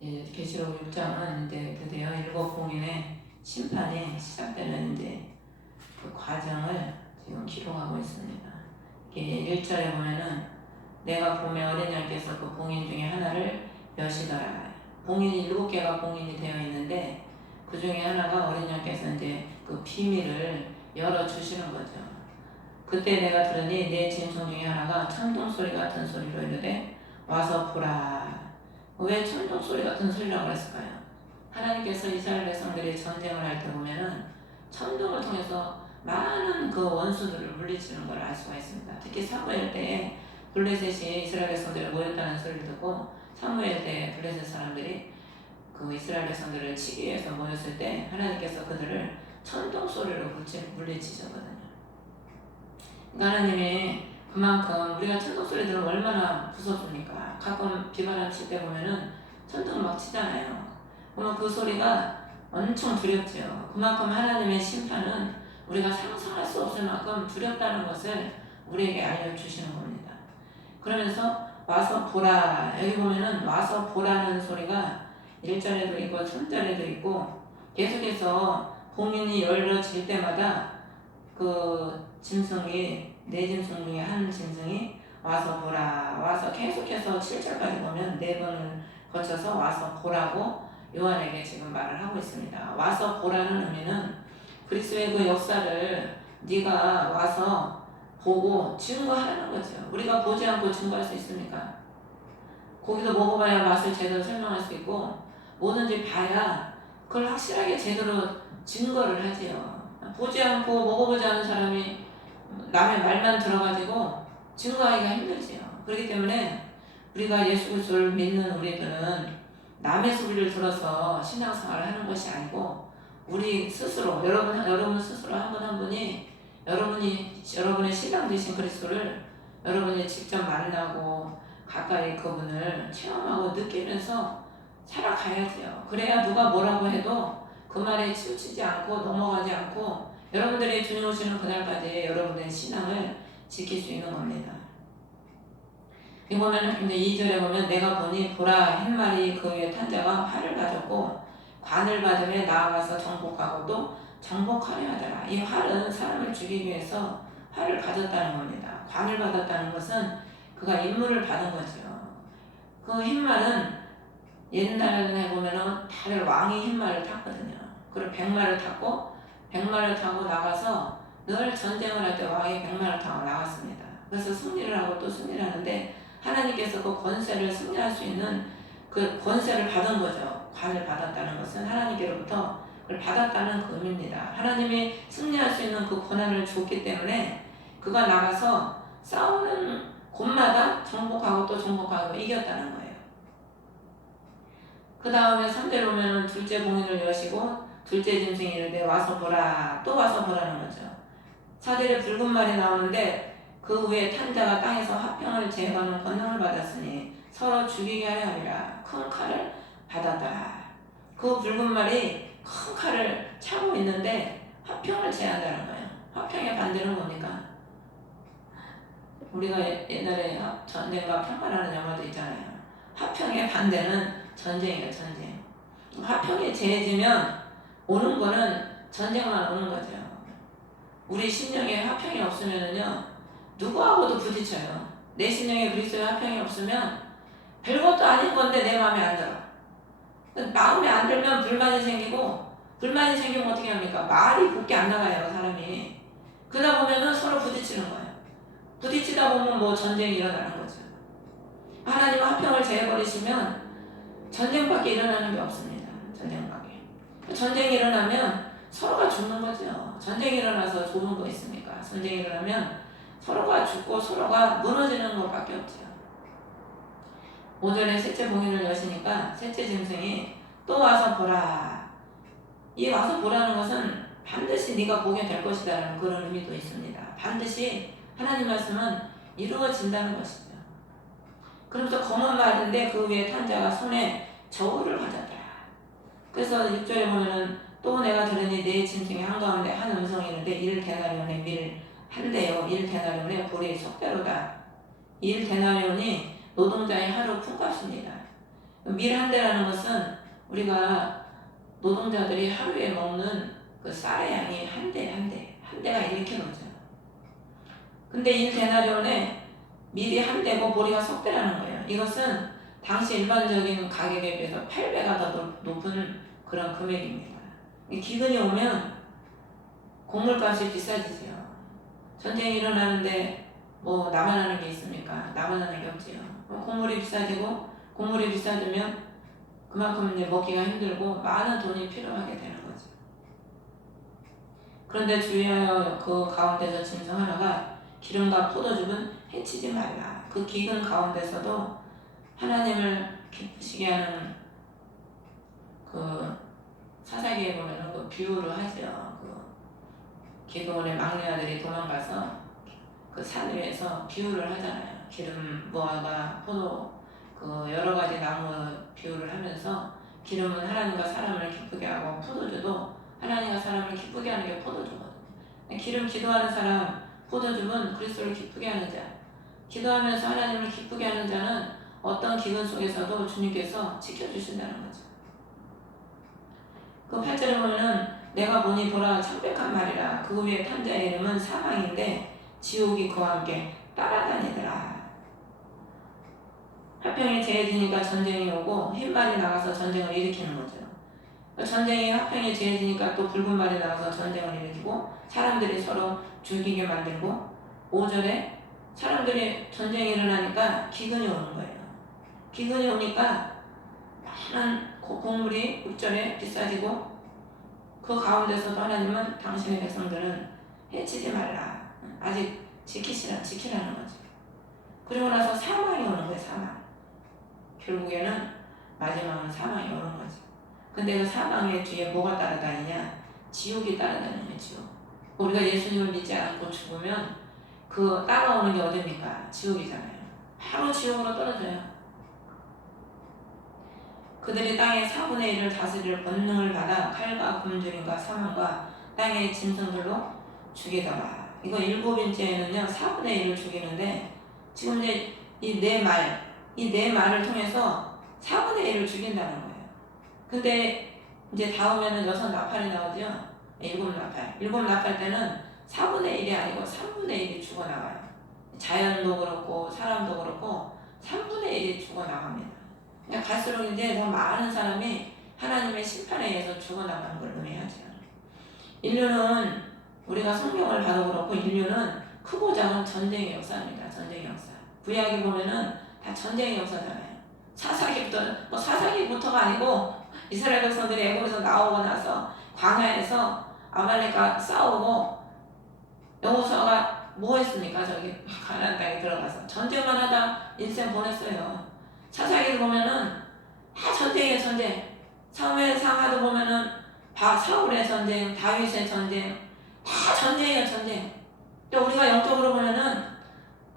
계시록 6장은 이제 드디어 일곱 봉인의 심판이 시작되는 이제 그 과정을 지금 기록하고 있습니다. 이게 1절에 보면은 내가 봄에 어린 양께서 그 봉인 중에 하나를 여시더라. 봉인이 7개가 봉인이 되어 있는데 그 중에 하나가 어린 양께서 이제 그 비밀을 열어 주시는 거죠. 그때 내가 들으니 내 짐승 중에 하나가 천둥 소리 같은 소리로 이르되 와서 보라. 왜 천둥 소리 같은 소리라고 그랬을까요? 하나님께서 이스라엘 백성들이 전쟁을 할 때 보면은 천둥을 통해서 많은 그 원수들을 물리치는 걸 알 수가 있습니다. 특히 사무엘 때에 블레셋이 이스라엘 백성들이 모였다는 소리를 듣고 사무엘 때 블레셋 사람들이 그 이스라엘 백성들을 치기 위해서 모였을 때 하나님께서 그들을 천둥 소리로 물리치셨거든요. 하나님이 그만큼 우리가 천둥 소리 들으면 얼마나 무섭습니까? 가끔 비바람 칠 때 보면은 천둥 막 치잖아요. 그러면 그 소리가 엄청 두렵죠. 그만큼 하나님의 심판은 우리가 상상할 수 없을 만큼 두렵다는 것을 우리에게 알려주시는 겁니다. 그러면서 와서 보라. 여기 보면은 와서 보라는 소리가 1절에도 있고 3절에도 있고 계속해서 봉인이 열려질 때마다 그 짐승이 네 짐승 중에 한 짐승이 와서 보라. 와서 계속해서 7절까지 보면 4번을 거쳐서 와서 보라고 요한에게 지금 말을 하고 있습니다. 와서 보라는 의미는 그리스도의 그 역사를 네가 와서 보고 증거하라는 거죠. 우리가 보지 않고 증거할 수 있습니까? 고기도 먹어봐야 맛을 제대로 설명할 수 있고 뭐든지 봐야 그걸 확실하게 제대로 증거를 하지요. 보지 않고 먹어보지 않은 사람이 남의 말만 들어가지고 증거하기가 힘들지요. 그렇기 때문에 우리가 예수 그리스도를 믿는 우리들은 남의 소리를 들어서 신앙생활을 하는 것이 아니고 우리 스스로 여러분 스스로 한 분 한 분이 여러분의 신랑 되신 그리스도를 여러분이 직접 만나고 가까이 그분을 체험하고 느끼면서 살아가야지요. 그래야 누가 뭐라고 해도 그 말에 치우치지 않고 넘어가지 않고 여러분들이 주님 오시는 그날까지 여러분의 신앙을 지킬 수 있는 겁니다. 이번에는 이제 2절에 보면 내가 보니 보라 한 마리 그 위에 탄 자가 활을 가졌고 관을 받으며 나아가서 정복하고 또 정복하려 하더라. 이 활은 사람을 죽이기 위해서 활을 가졌다는 겁니다. 관을 받았다는 것은 그가 임무를 받은 거죠. 그 흰말은 옛날에 보면은 다들 왕이 흰말을 탔거든요. 그리고 백마를 탔고 백마를 타고 나가서 늘 전쟁을 할 때 왕이 백마를 타고 나갔습니다. 그래서 승리를 하고 또 승리를 하는데 하나님께서 그 권세를 승리할 수 있는 그 권세를 받은 거죠. 관을 받았다는 것은 하나님께로부터 그걸 받았다는 그 의미입니다. 하나님이 승리할 수 있는 그 권한을 줬기 때문에 그가 나가서 싸우는 곳마다 정복하고 또 정복하고 이겼다는 거예요. 그 다음에 3절에 보면 둘째 봉인을 여시고 둘째 짐승이 이르되 와서 보라. 또 와서 보라는 거죠. 4절에 붉은 말이 나오는데 그 후에 탄 자가 땅에서 화평을 제거하는 권능을 받았으니 서로 죽이게 하려 함이라. 큰 칼을 받았다. 그 붉은 말이 큰 칼을 차고 있는데 화평을 제한다는 거예요. 화평의 반대는 뭡니까? 우리가 옛날에 전쟁과 평화라는 영화도 있잖아요. 화평의 반대는 전쟁이에요. 전쟁. 화평이 제해지면 오는 거는 전쟁만 오는 거죠. 우리 심령에 화평이 없으면요 누구하고도 부딪혀요. 내 심령에 그리스도의 화평이 없으면 별것도 아닌 건데 내 마음에 안 들어. 마음에 안 들면 불만이 생기고 불만이 생기면 어떻게 합니까? 말이 곱게 안 나가요. 사람이. 그러다 보면은 서로 부딪히는 거예요. 부딪히다 보면 뭐 전쟁이 일어나는 거죠. 하나님 화평을 제해버리시면 전쟁밖에 일어나는 게 없습니다. 전쟁밖에. 전쟁이 일어나면 서로가 죽는 거죠. 전쟁이 일어나서 좋은 거 있습니까? 전쟁이 일어나면 서로가 죽고 서로가 무너지는 것밖에 없죠. 5절에 셋째 봉인을 여시니까 셋째 짐승이 또 와서 보라. 이 와서 보라는 것은 반드시 네가 보게 될 것이다라는 그런 의미도 있습니다. 반드시 하나님 말씀은 이루어진다는 것이죠. 그러면서 검은 말인데 그 위에 탄 자가 손에 저울을 가졌더라. 그래서 6절에 보면은 또 내가 들으니 네 짐승의 한가운데 한 음성이 있는데 1데나리온의 밀 한대요. 1데나리온의 보리 속대로다. 1데나리온이 노동자의 하루 품값입니다. 밀 한 대라는 것은 우리가 노동자들이 하루에 먹는 그 쌀의 양이 한 대가 1kg죠. 근데 1데나리온에 밀이 한 대고 보리가 석 대라는 거예요. 이것은 당시 일반적인 가격에 비해서 8배가 더 높은 그런 금액입니다. 기근이 오면 곡물값이 비싸지죠. 전쟁이 일어나는데 뭐 나만 하는 게 있습니까? 나만 하는 게 없지요. 곡물이 비싸지면 그만큼 이제 먹기가 힘들고 많은 돈이 필요하게 되는 거죠. 그런데 주의하여 그 가운데서 짐승 하나가 기름과 포도즙은 해치지 말라. 그 기근 가운데서도 하나님을 기쁘시게 하는 그 사사기에 보면은 그 비유를 하죠. 그 기드온의 막내 아들이 도망가서 그 산 위에서 비유를 하잖아요. 기름 무화과 포도 그 여러 가지 나무 비유를 하면서 기름은 하나님과 사람을 기쁘게 하고 포도주도 하나님과 사람을 기쁘게 하는 게 포도주거든요. 기름 기도하는 사람, 포도주는 그리스도를 기쁘게 하는 자. 기도하면서 하나님을 기쁘게 하는 자는 어떤 기근 속에서도 주님께서 지켜주신다는 거죠. 그 8절에 보면은 내가 보니 보라 창백한 말이라 그 위에 탄 자의 이름은 사망인데 지옥이 그와 함께 따라다니더라. 화평이 재해지니까 전쟁이 오고 흰말이 나가서 전쟁을 일으키는 거죠. 전쟁이 화평이 재해지니까 또 붉은 말이 나가서 전쟁을 일으키고 사람들이 서로 죽이게 만들고 5절에 사람들이 전쟁이 일어나니까 기근이 오는 거예요. 기근이 오니까 많은 곡물이 6절에 비싸지고 그 가운데서도 하나님은 당신의 백성들은 해치지 말라. 아직 지키라는 거죠. 그리고 나서 사망이 오는 거예요. 사망. 결국에는 마지막은 사망이 오는 거죠. 근데 그 사망의 뒤에 뭐가 따라다니냐? 지옥이 따라다니는 지옥. 우리가 예수님을 믿지 않고 죽으면 그 따라오는 게 어딥니까? 지옥이잖아요. 바로 지옥으로 떨어져요. 그들이 땅의 4분의 1을 다스릴 권능을 받아 칼과 굶주림과 사망과 땅의 짐승들로 죽이더라. 이거 7인째는요 4분의 1을 죽이는데 지금 이제 이 네 말을 통해서 4분의 1을 죽인다는 거예요. 근데 이제 다음에는 6나팔이 나오죠. 7나팔. 7나팔 때는 4분의 1이 아니고 3분의 1이 죽어나가요. 자연도 그렇고 사람도 그렇고 3분의 1이 죽어나갑니다. 그러니까 갈수록 이제 더 많은 사람이 하나님의 심판에 의해서 죽어나가는 걸 의미하죠. 인류는 우리가 성경을 봐도 그렇고 인류는 크고 작은 전쟁의 역사입니다. 전쟁의 역사. 구약에 보면은 다 전쟁의 역사잖아요. 사사기부터가 아니고 이스라엘 백성들이 애굽에서 나오고 나서 광야에서 아말렉과 싸우고 여호수아가 뭐 했습니까? 저기 가나안 땅에 들어가서 전쟁만 하다 인생 보냈어요. 사사기를 보면은 다 전쟁이에요. 전쟁. 사무엘상하도 보면은 사울의 전쟁, 다윗의 전쟁, 다 전쟁이에요. 전쟁. 또 우리가 영적으로 보면은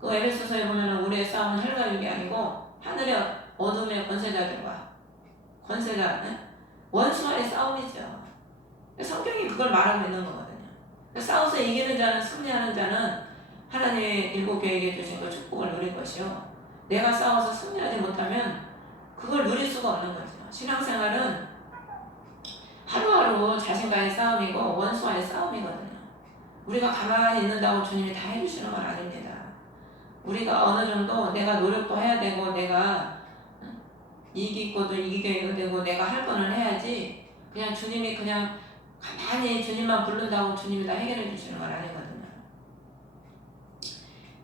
그 에베소서에 보면은 우리의 싸움은 혈과 육이 아니고 하늘의 어둠의 권세자들과 원수 간의 싸움이죠. 성경이 그걸 말하고 있는 거거든요. 싸워서 이기는 자는, 승리하는 자는 하나님의 일곱 계획에 주신 그 축복을 누릴 것이요. 내가 싸워서 승리하지 못하면 그걸 누릴 수가 없는 거죠. 신앙생활은 하루하루 자신과의 싸움이고 원수와의 싸움이거든요. 우리가 가만히 있는다고 주님이 다 해주시는 건 아닙니다. 우리가 어느 정도 내가 노력도 해야 되고 내가 이기고도 이기게 되고 내가 할 거는 해야지 그냥 주님이 그냥 가만히 주님만 부른다고 주님이 다 해결해 주시는 건 아니거든요.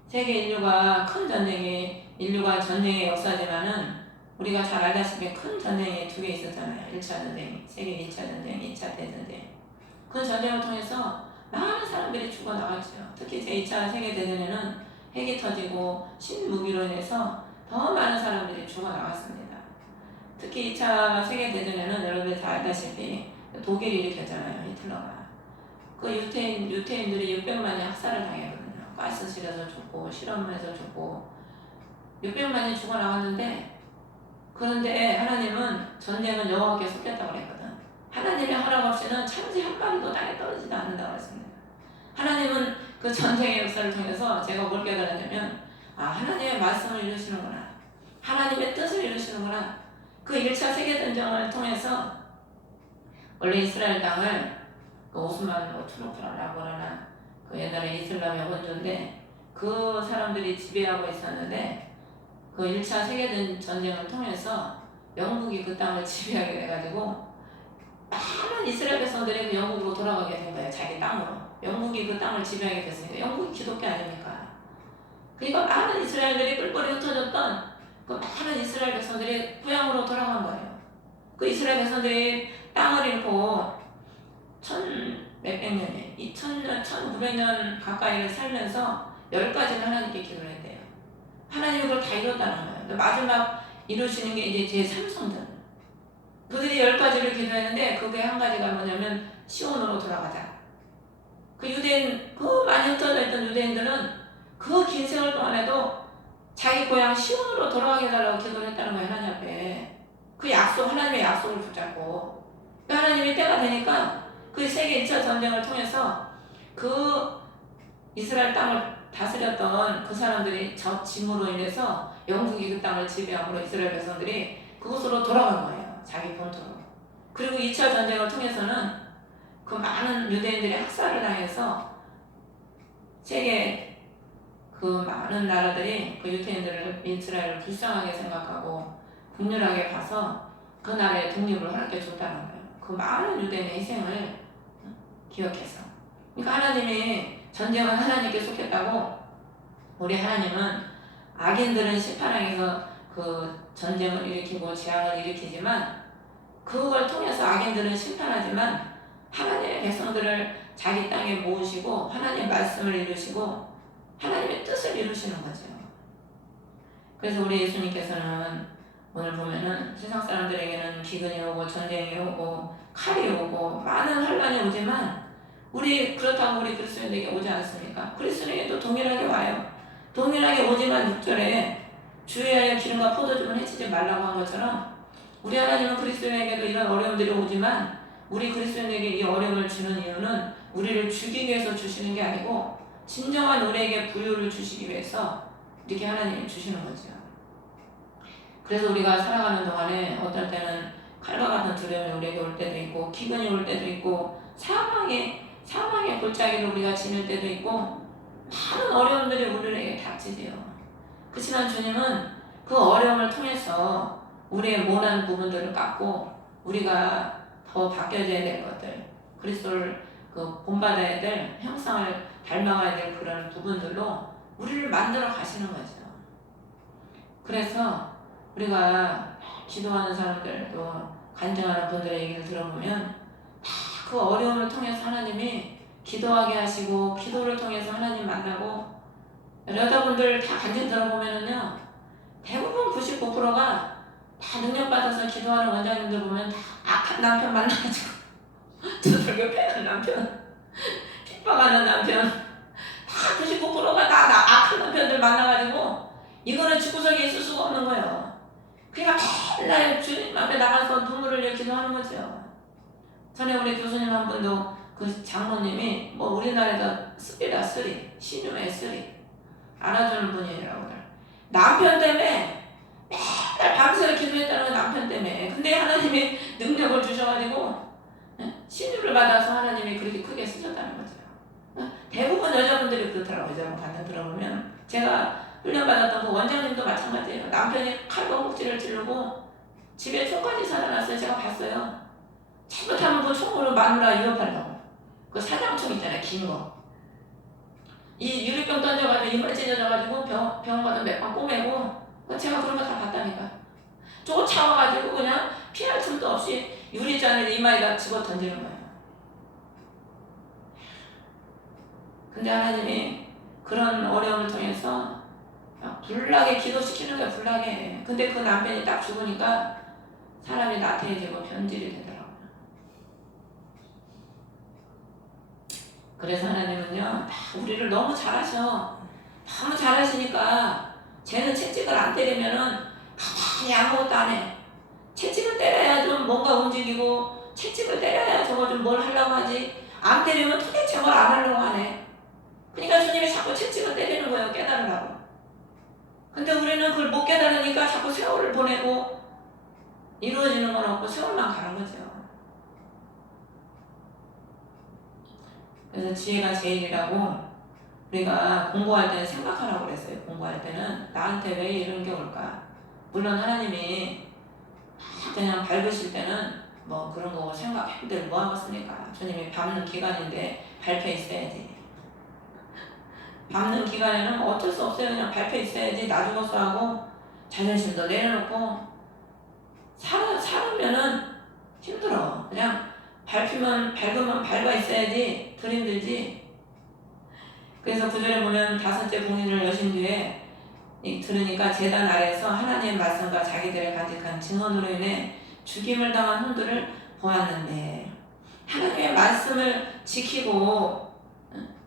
세계 인류가 전쟁의 역사지만은 우리가 잘 알다시피 큰 전쟁이 2개 있었잖아요. 1차 전쟁, 세계 2차 전쟁, 2차 대전쟁. 그 전쟁을 통해서 많은 사람들이 죽어나갔죠. 특히 제2차 세계대전에는 핵이 터지고 신무기로 인해서 더 많은 사람들이 죽어나갔습니다. 특히 2차 세계대전에는 여러분이 다 알다시피 독일이 일으켰잖아요. 히틀러가. 그 유태인들이 600만이 학살을 당했거든요. 가스실에서 죽고 실험에서 죽고 600만이 죽어나갔는데 그런데 하나님은 전쟁은 여호와께 속했다고 그랬거든. 하나님의 허락 없이는 참새 한 마리도 땅에 떨어지지 않는다고 했습니다. 하나님은 그 전쟁의 역사를 통해서 제가 뭘 깨달았냐면 하나님의 말씀을 이루시는구나. 하나님의 뜻을 이루시는구나. 그 1차 세계대전을 통해서 원래 이스라엘 땅을 그 오스만 투르크라고 그러나 그 옛날에 이슬람의 원조인데 그 사람들이 지배하고 있었는데 그 1차 세계전쟁을 통해서 영국이 그 땅을 지배하게 돼가지고 많은 이스라엘 백성들이 그 영국으로 돌아가게 된 거예요. 자기 땅으로. 영국이 그 땅을 지배하게 됐으니까. 영국이 기독교 아닙니까? 그러니까 많은 이스라엘들이 뿔뿔이 흩어졌던 그 많은 이스라엘 백성들이 고향으로 돌아간 거예요. 그 이스라엘 백성들이 땅을 잃고 몇백 년에 2000년, 1900년 가까이를 살면서 10가지를 하나님께 기도를 했대요. 하나님이 그걸 다 이뤘다는 거예요. 마지막 이루시는 게 이제 제3성전. 그들이 10가지를 기도했는데 그게 한 가지가 뭐냐면 시온으로 돌아가자. 그 유대인, 그 많이 흩어져 있던 유대인들은 그 긴 세월 동안에도 자기 고향 시온으로 돌아가게 해달라고 기도를 했다는 거예요. 하나님 앞에. 그 약속, 하나님의 약속을 붙잡고. 그 하나님이 때가 되니까 그 세계 2차 전쟁을 통해서 그 이스라엘 땅을 다스렸던 그 사람들이 저 짐으로 인해서 영국이 그 땅을 지배함으로 이스라엘 백성들이 그곳으로 돌아간 거예요. 자기 본토로. 그리고 2차 전쟁을 통해서는 그 많은 유대인들이 학살을 당해서 세계 그 많은 나라들이 그 유대인들을 이스라엘을 불쌍하게 생각하고 국률하게 봐서 그 나라의 독립을 허락해 줬다는 거예요. 그 많은 유대인의 희생을 기억해서. 그러니까 하나님이 전쟁은 하나님께 속했다고 우리 하나님은 악인들은 심판하기서 그 전쟁을 일으키고 재앙을 일으키지만 그걸 통해서 악인들은 심판하지만 하나님의 백성들을 자기 땅에 모으시고 하나님의 말씀을 이루시고 하나님의 뜻을 이루시는 거죠. 그래서 우리 예수님께서는 오늘 보면은 세상 사람들에게는 기근이 오고 전쟁이 오고 칼이 오고 많은 환란이 오지만 그렇다고 우리 그리스도인에게 오지 않습니까? 그리스도인에게도 동일하게 와요. 동일하게 오지만 6절에 주의하여 기름과 포도주는 해치지 말라고 한 것처럼 우리 하나님은 그리스도인에게도 이런 어려움들이 오지만 우리 그리스도인에게 이 어려움을 주는 이유는 우리를 죽이기 위해서 주시는 게 아니고 진정한 우리에게 부유를 주시기 위해서 이렇게 하나님이 주시는 거죠. 그래서 우리가 살아가는 동안에 어떨 때는 칼과 같은 두려움이 우리에게 올 때도 있고 기근이 올 때도 있고 사망의 골짜기를 우리가 지낼 때도 있고 많은 어려움들이 우리에게 닥치지요. 그렇지만 주님은 그 어려움을 통해서 우리의 모난 부분들을 깎고 우리가 더 바뀌어져야 될 것들 그리스도를 본받아야 될 형상을 닮아가야 될 그런 부분들로 우리를 만들어 가시는 거죠. 그래서 우리가 기도하는 사람들도 간증하는 분들의 얘기를 들어보면 다 그 어려움을 통해서 하나님이 기도하게 하시고 기도를 통해서 하나님 만나고 여자분들 다 간증 들어보면은요 대부분 99%가 다 능력받아서 기도하는 원장님들 보면 다 악한 남편 만나가지고 저들교 패는 남편 핍박하는 남편 다 99%가 다 악한 남편들 만나가지고 이거는 집구석에 있을 수가 없는 거예요. 그러니까 맨날 주님 앞에 나가서 눈물을 흘려 기도하는 거죠. 전에 우리 교수님 한 분도 그 장모님이 우리나라에다 쓰리 신유의 쓰리 알아주는 분이라고 그래요. 남편 때문에 맨날 밤새 기도했다는 건 남편 때문에. 근데 하나님이 능력을 주셔가지고 신유를 받아서 하나님이 그렇게 크게 쓰셨다는 거죠. 대부분 여자분들이 그렇더라고요. 제가 반응 들어보면 제가 훈련받았던 그 원장님도 마찬가지예요. 남편이 칼과 허벅지를 찌르고 집에 총까지 사다놨어요. 제가 봤어요. 잘못하면 그 총으로 마누라 위협하려고. 그 사냥총 있잖아요. 긴 거. 이 유리병 던져가지고 이빨 찢어져가지고 병원 가서 몇 번 꼬매고 제가 그런 거 다 봤다니까. 쫓아와가지고 그냥 피할 틈도 없이 유리잔을 이마에다 집어 던지는 거예요. 근데 하나님이 그런 어려움을 통해서 불나게 기도시키는 거예요. 불나게. 근데 그 남편이 딱 죽으니까 사람이 나태해지고 변질이 되더라고요. 그래서 하나님은요 다 우리를 너무 잘하셔. 너무 잘하시니까 쟤는 채찍을 안 때리면은 가만히 아무것도 안 해. 채찍을 때려야 좀 뭔가 움직이고 채찍을 때려야 저거 좀 뭘 하려고 하지. 안 때리면 도대체 뭘 안 하려고 하네. 그러니까 주님이 자꾸 채찍을 때리는 거예요. 깨달으라고. 근데 우리는 그걸 못 깨달으니까 자꾸 세월을 보내고 이루어지는 건 없고 세월만 가는 거죠. 그래서 지혜가 제일이라고 우리가 공부할 때는 생각하라고 그랬어요. 공부할 때는 나한테 왜 이런 게 올까? 물론 하나님이 그냥 밟으실 때는 뭐 그런 거 생각해도 뭐 하겠습니까? 주님이 밟는 기간인데 밟혀 있어야지. 밟는 기간에는 어쩔 수 없어요. 그냥 밟혀 있어야지. 나 죽었어 하고 자존심도 내려놓고 살으면은 힘들어. 그냥 밟으면 밟아 있어야지 덜 힘들지. 그래서 구절에 보면 다섯째 봉인을 여신 뒤에 들으니까 제단 아래에서 하나님의 말씀과 자기들의 간직한 증언으로 인해 죽임을 당한 혼들을 보았는데 하나님의 말씀을 지키고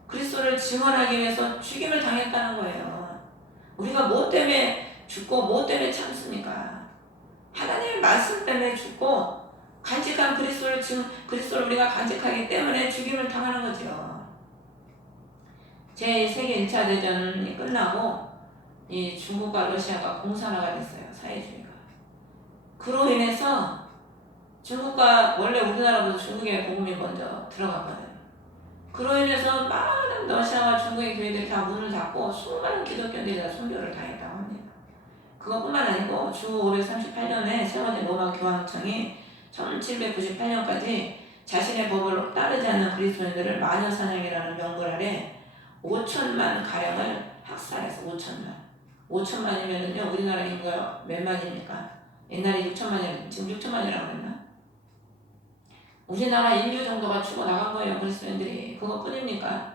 그리스도를 증언하기 위해서 죽임을 당했다는 거예요. 우리가 뭐 때문에 죽고 뭐 때문에 참습니까? 하나님의 말씀 때문에 죽고 간직한 그리스도를 우리가 간직하기 때문에 죽임을 당하는 거죠. 제2세계 1차 대전이 끝나고 이 중국과 러시아가 공산화가 됐어요. 사회주의가. 그로 인해서 중국과 원래 우리나라보다 중국에 복음이 먼저 들어갔거든요. 그로 인해서 많은 러시아와 중국의 교회들이 다 문을 닫고 수많은 기독교인들이 다 순교를 당했다고 합니다. 그것뿐만 아니고 주 538년에 세 번째 로마 교황청이 1798년까지 자신의 법을 따르지 않는 그리스도인들을 마녀사냥이라는 명분 아래 5천만 가량을 학살해서 5천만이면은요 우리나라 인구가 몇 만입니까? 옛날에 6천만이 지금 6천만이라고 했나? 우리나라 인류 정도가 죽어나간 거예요. 그리스도인들이. 그것뿐입니까?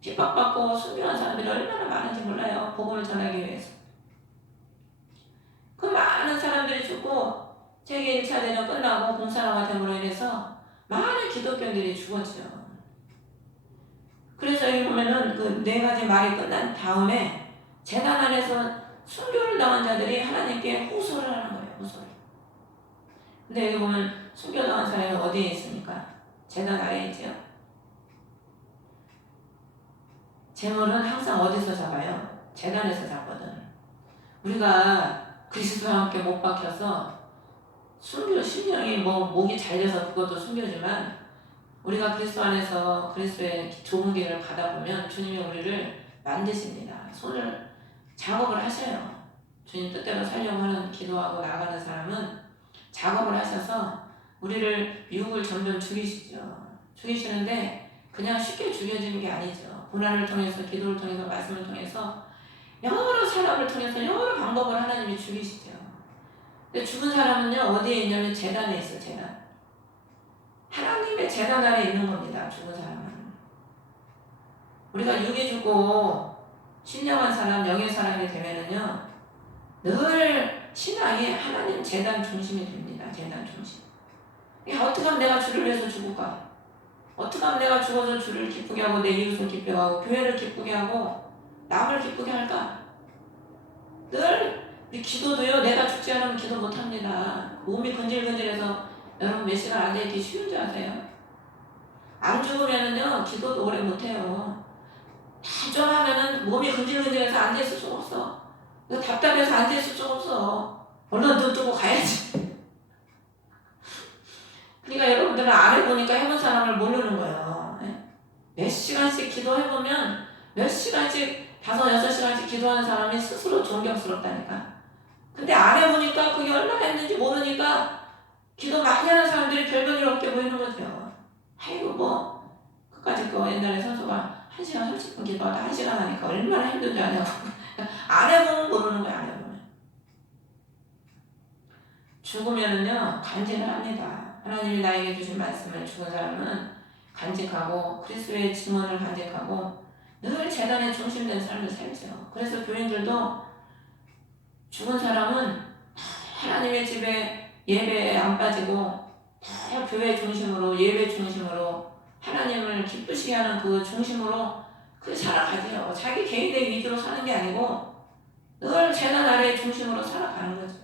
핍박받고 순교한 사람들이 얼마나 많은지 몰라요. 복음을 전하기 위해서. 그 많은 사람들이 죽고 세계 1차 대전 끝나고 공산화가 됨으로 인해서 많은 기독교인들이 죽었죠. 그래서 여기 보면은 그 네 가지 말이 끝난 다음에 제단 안에서 순교를 당한 자들이 하나님께 호소를 하는 거예요. 호소를. 근데 여기 보면 순교당한 사람이 어디에 있습니까? 제단 아래에 있죠. 재물은 항상 어디서 잡아요? 제단에서 잡거든. 우리가 그리스도와 함께 못 박혀서 순교 심령이 뭐 목이 잘려서 그것도 순교지만 우리가 그리스도 안에서 그리스도의 좋은 길을 가다 보면 주님이 우리를 만드십니다. 손을 작업을 하셔요. 주님 뜻대로 살려고 하는 기도하고 나가는 사람은 작업을 하셔서 우리를 유혹을 점점 죽이시죠. 죽이시는데 그냥 쉽게 죽여지는 게 아니죠. 고난을 통해서 기도를 통해서 말씀을 통해서 여러 사람을 통해서 여러 방법을 하나님이 죽이시죠. 근데 죽은 사람은요 어디에 있냐면 제단에 있어요. 제단. 하나님의 제단 아래 있는 겁니다. 죽은 사람은. 우리가 육이 죽고 신령한 사람, 영의 사람이 되면은요 늘 신앙이 하나님 제단 중심이 됩니다. 제단 중심. 어떻게 하면 내가 주를 위해서 죽을까? 어떻게 하면 내가 죽어서 주를 기쁘게 하고 내 이웃을 기쁘게 하고 교회를 기쁘게 하고 남을 기쁘게 할까? 늘 우리 기도도요 내가 죽지 않으면 기도 못합니다. 몸이 근질근질해서 여러분 몇 시간 앉아있기 쉬운 줄 아세요? 안 죽으면은요 기도도 오래 못해요. 좀 하면은 몸이 근질근질해서 앉아있을 수가 없어. 답답해서 앉아있을 수가 없어. 얼른 눈 뜨고 가야지. 그러니까 여러분들은 안 해보니까 해본 사람을 모르는 거예요. 몇 시간씩 기도해보면 몇 시간씩 5, 6시간씩 기도하는 사람이 스스로 존경스럽다니까. 근데 안 해보니까 그게 얼마나 힘든지 모르니까 기도 많이 하는 사람들이 별볼일 없게 보이는 거죠. 아이고 뭐 끝까지 그 옛날에 선수가 1시간 30분 기도하다 1시간 하니까 얼마나 힘든지 아냐고. 안 해보면 모르는 거야. 안 해보면. 죽으면은요 간증을 합니다. 하나님이 나에게 주신 말씀을 죽은 사람은 간직하고 그리스도의 증언을 간직하고 늘 제단에 중심된 삶을 살죠. 그래서 교인들도 죽은 사람은 하나님의 집에 예배에 안 빠지고 다 교회 중심으로 예배 중심으로 하나님을 기쁘시게 하는 그 중심으로 그 살아가죠. 자기 개인의 위주로 사는 게 아니고 늘 제단 아래의 중심으로 살아가는 거죠.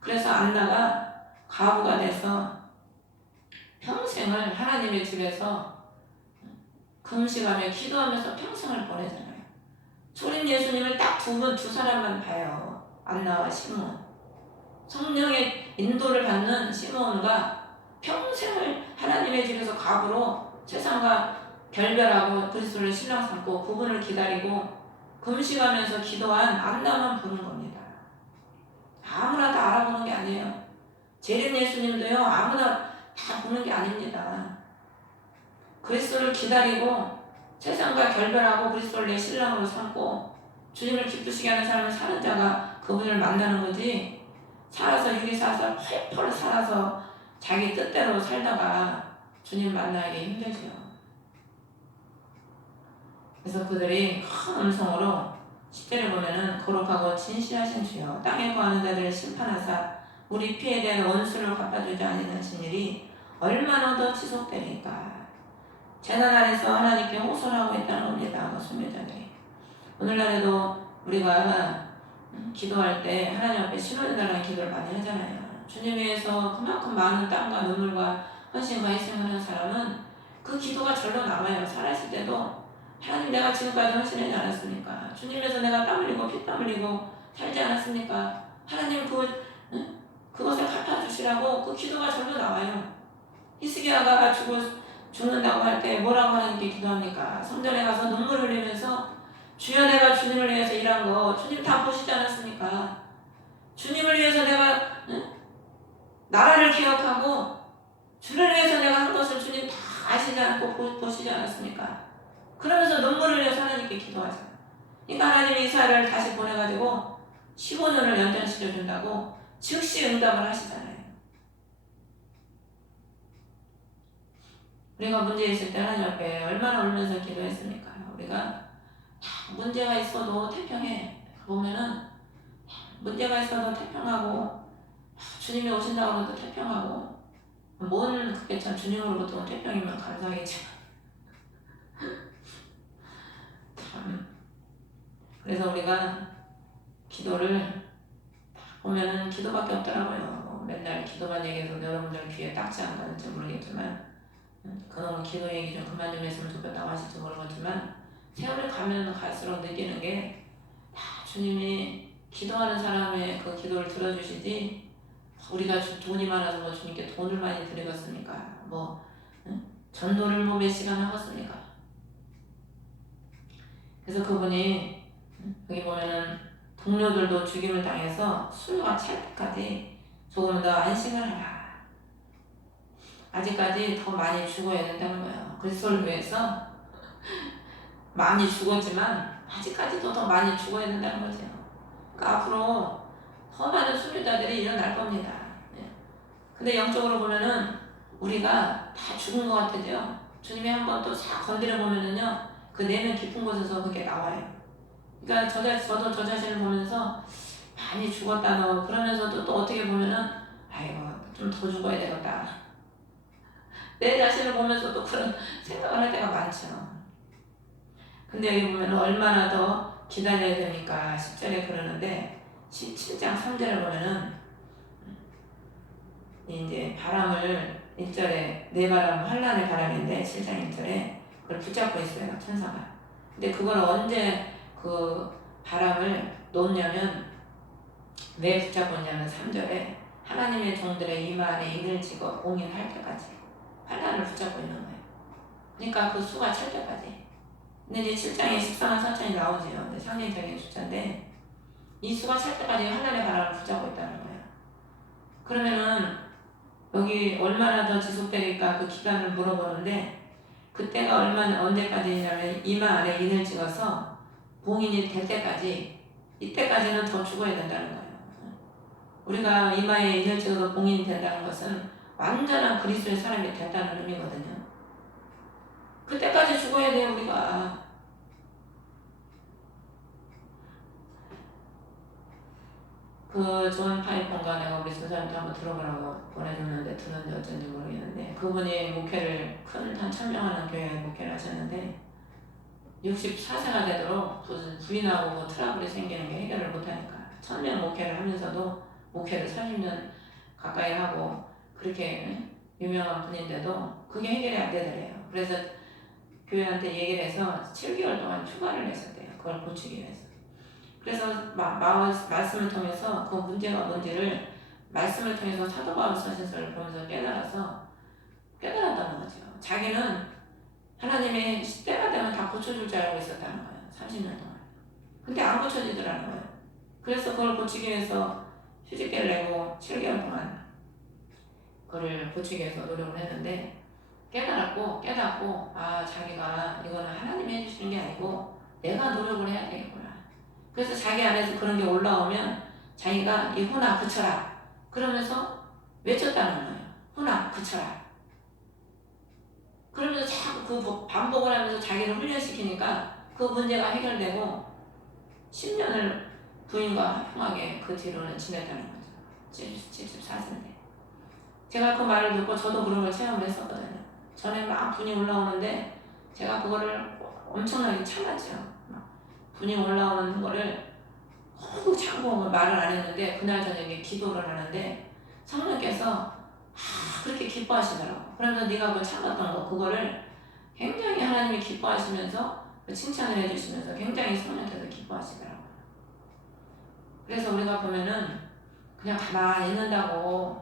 그래서 안나가 과부가 돼서 평생을 하나님의 집에서 금식하며 기도하면서 평생을 보내잖아요. 초림 예수님을 딱 두 사람만 봐요. 안나와 시몬. 성령의 인도를 받는 시므온과 평생을 하나님의 집에서 갑으로 세상과 결별하고 그리스도를 신랑 삼고 그분을 기다리고 금식하면서 기도한 안나만 보는 겁니다. 아무나 다 알아보는 게 아니에요. 재림 예수님도요, 아무나 다 보는 게 아닙니다. 그리스도를 기다리고 세상과 결별하고 그리스도를 내 신랑으로 삼고 주님을 기쁘시게 하는 삶을 사는 자가 그분을 만나는 거지, 살아서 유리사살 펄펄 살아서 자기 뜻대로 살다가 주님 만나기 힘들죠. 그래서 그들이 큰 음성으로 10절에 보면은 거룩하고 진실하신 주여 땅에 거하는 자들을 심판하사 우리 피에 대한 원수를 갚아주지 아니하신 일이 얼마나 더 지속되니까. 재난 아래서 하나님께 호소하고 있다는 겁니다. 순교자들이. 오늘날에도 우리가 기도할 때 하나님 앞에 신원해달라는 기도를 많이 하잖아요. 주님 위해서 그만큼 많은 땀과 눈물과 헌신과 희생을 한 사람은 그 기도가 절로 남아요. 살아있을 때도 하나님, 내가 지금까지 헌신하지 않았습니까? 주님 위해서 내가 땀 흘리고 피땀 흘리고 살지 않았습니까? 하나님 그것을 갚아주시라고 그 기도가 절로 나와요. 히스기야가 죽는다고 할 때 뭐라고 하나님께 기도합니까? 성전에 가서 눈물 흘리면서 주여, 내가 주님을 위해서 일한 거 주님 다 보시지 않았습니까? 주님을 위해서 내가 나라를 기억하고 주를 위해서 내가 한 것을 주님 다 아시지 않고 보시지 않았습니까? 그러면서 눈물을 흘려서 하나님께 기도하잖아요. 그러니까 하나님이 이스라엘을 다시 보내가지고 15년을 연장시켜준다고 즉시 응답을 하시잖아요. 우리가 문제 있을 때 하나님 앞에 얼마나 울면서 기도했습니까? 우리가 문제가 있어도 태평해. 보면은 문제가 있어도 태평하고 주님이 오신다고 해도 태평하고, 뭔 그게 참 주님으로부터 태평이면 감사하겠지만 참. 그래서 우리가 기도를 보면은 기도밖에 없더라고요. 맨날 기도만 얘기해서 여러분들 귀에 딱지 안 가는지 모르겠지만, 그놈 기도 얘기 좀 그만 좀 했으면 좋겠다고 하실지 모르겠지만, 세월이 가면 갈수록 느끼는 게 다 주님이 기도하는 사람의 그 기도를 들어주시지, 우리가 돈이 많아서 뭐 주님께 돈을 많이 드리겠습니까? 전도를 몇 시간 하겠습니까? 그래서 그분이 여기 보면은 동료들도 죽임을 당해서 수요가 찰 때까지 조금 더 안심을 하라. 아직까지 더 많이 죽어야 된다는 거예요. 그리스도를 위해서 많이 죽었지만 아직까지도 더 많이 죽어야 된다는 거죠. 그러니까 앞으로 더 많은 순교자들이 일어날 겁니다. 근데 영적으로 보면은 우리가 다 죽은 것 같아요. 주님이 한번 또 싹 건드려 보면은요, 그 내면 깊은 곳에서 그게 나와요. 그러니까 저도 저 자신을 보면서 많이 죽었다 너, 그러면서도 또 어떻게 보면은 아이고 좀 더 죽어야 되겠다. 내 자신을 보면서도 그런 생각을 할 때가 많죠. 근데 여기 보면 얼마나 더 기다려야 됩니까? 10절에 그러는데 17장 3절에 보면은 이제 바람을 1절에 내 바람 환란의 바람인데 7장 1절에 그걸 붙잡고 있어요, 천사가. 근데 그걸 언제 그 바람을 놓냐면, 왜 붙잡고 있냐면 3절에 하나님의 종들의 이마 안에 인을 찍어 봉인할 때까지 환란을 붙잡고 있는 거예요. 그러니까 그 수가 찰 때까지. 근데 이제 7장에 14만 4천이 나오지요. 상징적인 숫자인데 이 수가 찰 때까지 하늘의 바람을 붙잡고 있다는 거예요. 그러면은 여기 얼마나 더 지속되니까 그 기간을 물어보는데, 그때가 언제까지냐면 이마 안에 인을 찍어서 봉인이 될 때까지, 이때까지는 더 죽어야 된다는 거예요. 우리가 이마에 인을 찍어서 봉인이 된다는 것은 완전한 그리스도의 사람이 됐다는 의미거든요. 그때까지 죽어야 돼요, 우리가. 존 파이폰가 내가 우리 선생님한테 한번 들어보라고 보내줬는데 들었는지 어쩐지 모르겠는데, 그분이 목회를 한 1000명 교회에 목회를 하셨는데 64세가 되도록 부인하고 트러블이 생기는 게 해결을 못하니까 1000명 목회를 하면서도 목회를 30년 가까이 하고 그렇게 유명한 분인데도 그게 해결이 안 되더래요. 그래서 교회한테 얘기를 해서 7개월 동안 휴가를 내셨대요. 그걸 고치기 위해서. 그래서 말씀을 통해서 그 문제가 뭔지를 말씀을 통해서 사도 바울 서신서를 보면서 깨달았다는 거죠. 자기는 하나님이 때가 되면 다 고쳐줄 줄 알고 있었다는 거예요. 30년 동안. 근데 안 고쳐지더라는 거예요. 그래서 그걸 고치기 위해서 휴직계를 내고 7개월 동안 그걸 고치기 위해서 노력을 했는데 깨닫고 자기가 이거는 하나님이 해주시는 게 아니고 내가 노력을 해야 되겠구나. 그래서 자기 안에서 그런 게 올라오면 자기가 이 혼아 그쳐라 그러면서 외쳤다는 거예요. 혼아 그쳐라. 그러면서 자꾸 그 반복을 하면서 자기를 훈련시키니까 그 문제가 해결되고 10년을 부인과 화평하게 그 뒤로는 지냈다는 거죠. 74세인데. 제가 그 말을 듣고 저도 그런 걸 체험을 했었거든요. 전에 막 분이 올라오는데 제가 그거를 엄청나게 참았죠. 막 분이 올라오는 거를 너무 참고 말을 안 했는데 그날 저녁에 기도를 하는데 성령께서 그렇게 기뻐하시더라고. 그러면서 네가 그걸 참았던 거 그거를 굉장히 하나님이 기뻐하시면서 칭찬을 해주시면서 굉장히 성령께서 기뻐하시더라고요. 그래서 우리가 보면은 그냥 가만히 있는다고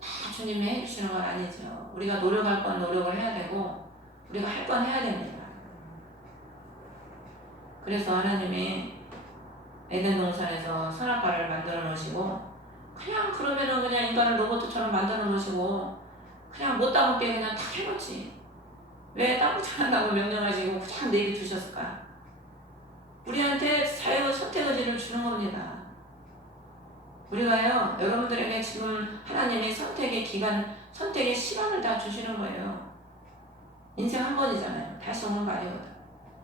다 주님이 해주시는 건 아니죠. 우리가 노력할 건 노력을 해야 되고 우리가 할 건 해야 됩니다. 그래서 하나님이 에덴 동산에서 선악과를 만들어 놓으시고 그냥 그러면은 그냥 인간을 로봇처럼 만들어 놓으시고 그냥 못 따먹게 그냥 다 해놓지. 왜 따먹지 말라고 명령하시고 그냥 내비두셨을까? 우리한테 자유 선택의 지를 주는 겁니다. 우리가요, 여러분들에게 지금 하나님이 선택의 기간, 선택의 시간을 다 주시는 거예요. 인생 한 번이잖아요. 다시 오는 거 아니거든.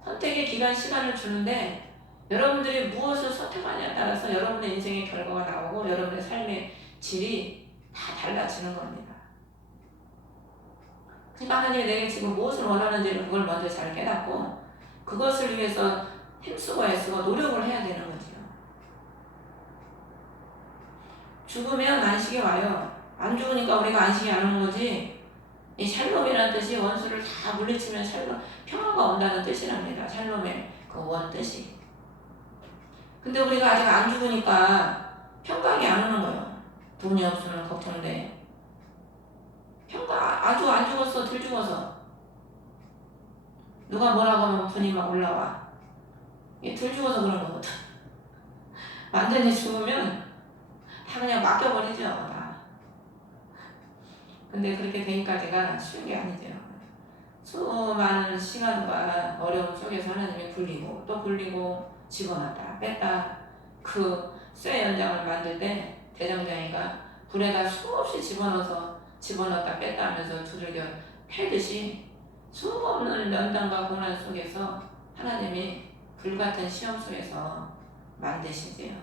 선택의 기간, 시간을 주는데 여러분들이 무엇을 선택하냐에 따라서 여러분의 인생의 결과가 나오고 여러분의 삶의 질이 다 달라지는 겁니다. 그러니까 하나님이 내게 지금 무엇을 원하는지를 그걸 먼저 잘 깨닫고 그것을 위해서 힘쓰고 애쓰고 노력을 해야 되는 거죠. 죽으면 안식이 와요. 안 죽으니까 우리가 안식이 안 오는 거지. 이 샬롬이라는 뜻이 원수를 다 물리치면 샬롬, 평화가 온다는 뜻이랍니다. 샬롬의 그 원 뜻이. 근데 우리가 아직 안 죽으니까 평강이 안 오는 거예요. 돈이 없으면 걱정돼. 아주 안 죽었어, 덜 죽어서. 누가 뭐라고 하면 분이 막 올라와. 이게 덜 죽어서 그런 거거든. 완전히 죽으면 다 그냥 맡겨버리죠, 다. 근데 그렇게 되기까지가 쉬운 게 아니죠. 수많은 시간과 어려움 속에서 하나님이 굴리고 또 굴리고 집어넣었다 뺐다 그 쇠 연장을 만들 때 대장장이가 불에다 수없이 집어넣었다 뺐다 하면서 두들겨 패듯이 수없는 연단과 고난 속에서 하나님이 불같은 시험 속에서 만드시지요.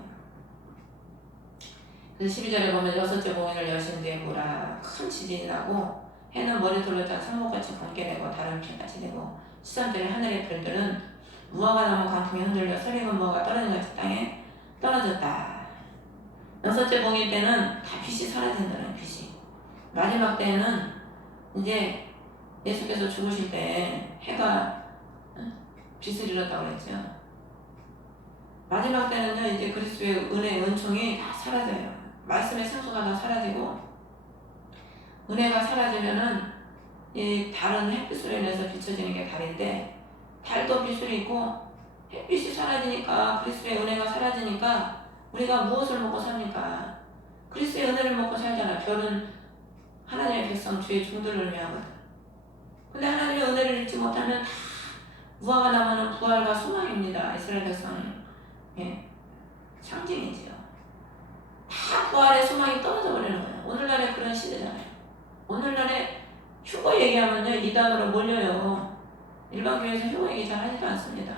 그래서 12절에 보면 여섯째 봉인을 여신 뒤에 보라 큰 지진이 나고 해는 머리돌로 다 성목같이 붉게 되고 다른 피같이 되고 13절에 하늘의 별들은 무화과 나무 광풍에 흔들려 설익은 무화과 떨어진 같이 땅에 떨어졌다. 여섯째 봉인 때는 다 빛이 사라진다는 빛이. 마지막 때는 이제 예수께서 죽으실 때 해가 빛을 잃었다고 그랬죠. 마지막 때는요 이제 그리스도의 은혜 은총이 다 사라져요. 말씀의 생수가 다 사라지고 은혜가 사라지면은 이 달은 햇빛으로 인해서 비춰지는 게 달인데 달도 빛을 잃고 햇빛이 사라지니까 그리스도의 은혜가 사라지니까 우리가 무엇을 먹고 삽니까? 그리스도의 은혜를 먹고 살잖아. 별은 하나님의 백성 주의 종들을 의미하거든. 근데 하나님의 은혜를 잊지 못하면 다 무화과 나무는 부활과 소망입니다. 이스라엘 백성의 상징이지요. 다 부활의 소망이 떨어져 버리는 거예요. 오늘날에 그런 시대잖아요. 오늘날에 휴거 얘기하면요 이단으로 몰려요. 일반 교회에서 휴거 얘기 잘 하지도 않습니다.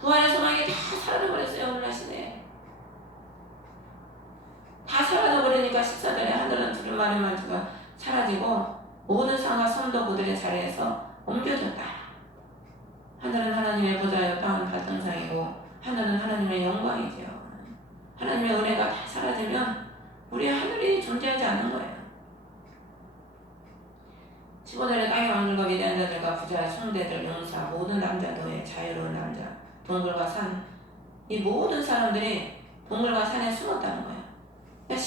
부활의 소망이 다 사라져버렸어요. 오늘날 시대에. 다 사라져버리니까 14절에 하늘은 두루마리 말투가 사라지고 모든 상과 섬도 그들의 자리에서 옮겨졌다. 하늘은 하나님의 보좌요 땅은 발등상이고 하늘은 하나님의 영광이죠. 하나님의 은혜가 다 사라지면 우리 하늘이 존재하지 않는 거예요. 15절에 땅의 왕들과 위대한 자들과 부자, 숭대들, 용사, 모든 남자도의 자유로운 남자, 동굴과 산, 이 모든 사람들이 동굴과 산에 숨었다는 거예요. 그러니까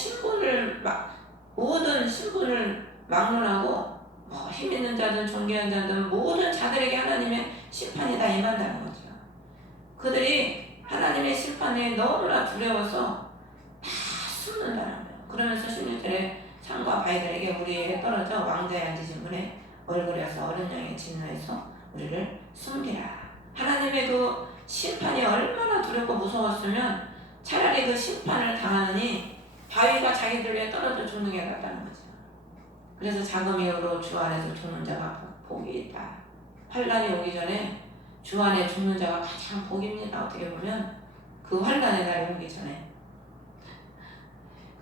모든 신분을 막론하고 뭐 힘 있는 자든 존귀한 자든 모든 자들에게 하나님의 심판이 다 임한다는 거죠. 그들이 하나님의 심판이 너무나 두려워서 다 숨는다는 거예요. 그러면서 16절에 상과 바위들에게 우리에게 떨어져 왕자에 앉으신 분의 얼굴에서 어린 양의 진노에서 우리를 숨기라. 하나님의 그 심판이 얼마나 두렵고 무서웠으면 차라리 그 심판을 당하느니 바위가 자기들 위해 떨어져 죽는 게 낫다는 거죠. 그래서 자금 이후로 주 안에서 죽는 자가 복이 있다. 환란이 오기 전에 주 안에 죽는 자가 가장 복입니다. 어떻게 보면 그 환란의 날이 오기 전에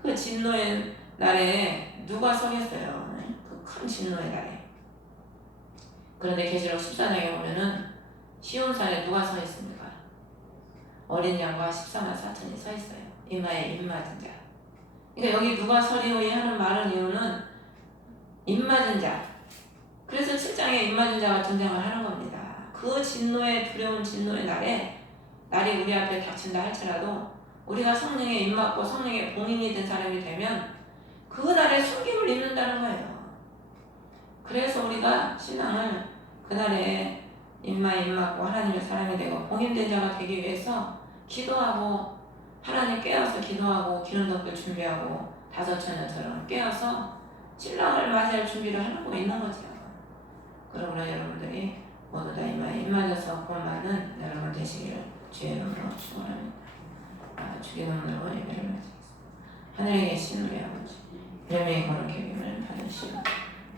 그 진노의 날에 누가 서겠어요? 그 큰 진노의 날에. 그런데 계시록 14장에 보면은 시온산에 누가 서 있습니까? 어린 양과 14만 4천이 서 있어요. 이마에 입 맞은 자. 그러니까 여기 누가 서리오이 하는 말은 이유는 입 맞은 자. 그래서 7장에 입 맞은 자가 등장을 하는 겁니다. 그 진노의 두려운 진노의 날이 우리 앞에 닥친다 할지라도 우리가 성령에 입 맞고 성령의 봉인이 된 사람이 되면 그 날에 숨김을 입는다는 거예요. 그래서 우리가 신앙을 그날에 입마에 입 맞고 하나님의 사람이 되고 봉인된 자가 되기 위해서 기도하고 하나님 깨어서 기도하고 기름덮을 준비하고 다섯처녀처럼 깨어서 신랑을 맞이할 준비를 하고 있는 거죠. 그러므로 여러분들이 모두 다 입마에 입 맞아서 구원받는 여러분 되시기를 주의 이름으로 축원합니다. 주의 이름으로 예배를 마치겠습니다. 하늘에 계신 우리 아버지 이름의 거룩히 여김을 받으시오.